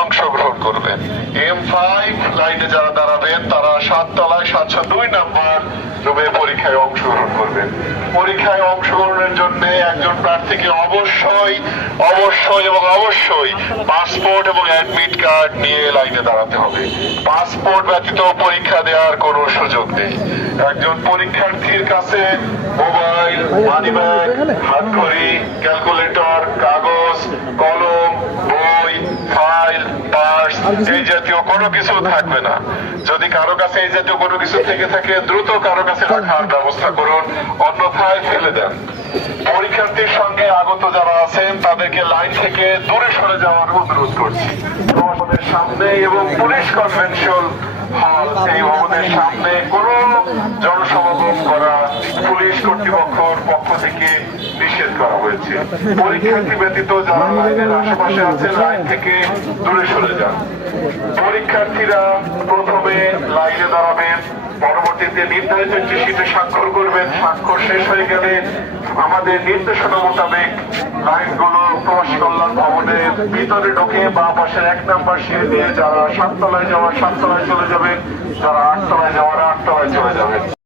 অংশগ্রহণ করবেন। M5 লাইনে যারা দাঁড়াবেন তারা 7 তলায় 702 নম্বর রুমে পরীক্ষায় অংশগ্রহণ করবেন। পরীক্ষায় অংশগ্রহণের জন্য একজন প্রার্থীকে অবশ্যই এবং অবশ্যই পাসপোর্ট এবং অ্যাডমিট কার্ড নিয়ে লাইনে দাঁড়াতে হবে। পাসপোর্ট ব্যতীত পরীক্ষা দেওয়ার কোনো সুযোগ নেই। একজন পরীক্ষার্থীর কাছে মোবাইল, মানিব্যাগ, হাতঘড়ি, ক্যালকুলেটর, কাগজ, কলম, বই, ফাইল, পার্স এই জাতীয় কোনো কিছু থাকবে না। যদি কারো কাছে এই জাতীয় কোনো কিছু থেকে থাকে দ্রুত কারো কাছে রাখার ব্যবস্থা করুন, অন্যথায় ফেলে দেন। পরীক্ষার্থীর সঙ্গে আগত যারা আছেন তাদেরকে লাইন থেকে দূরে সরে যাওয়ার অনুরোধ করছি। ভবনের সামনে এবং পুলিশ কনভেনশন হল এই ভবনের সামনে কোনো জনসমাগম করা পুলিশ কর্তৃপক্ষের পক্ষ থেকে নিষেধ করা হয়েছে। পরীক্ষার্থী ব্যতীত যারা লাইনের আশেপাশে আছেন লাইন থেকে দূরে সরে যান। পরীক্ষার্থীরা প্রথমে লাইনে দাঁড়াবেন, পরবর্তীতে নির্ধারিত একটি শীটে স্বাক্ষর করবেন। স্বাক্ষর শেষ হয়ে গেলে আমাদের নির্দেশনা মোতাবেক লাইনগুলো প্রবাসী কল্যাণ ভবনের ভিতরে ঢুকে বা পাশের 1 নম্বর সিঁড়ি দিয়ে যারা 7 তলায় যাওয়ার 7 তলায় চলে যাবেন, যারা 8 তলায় যাওয়ার 8 তলায় চলে যাবেন।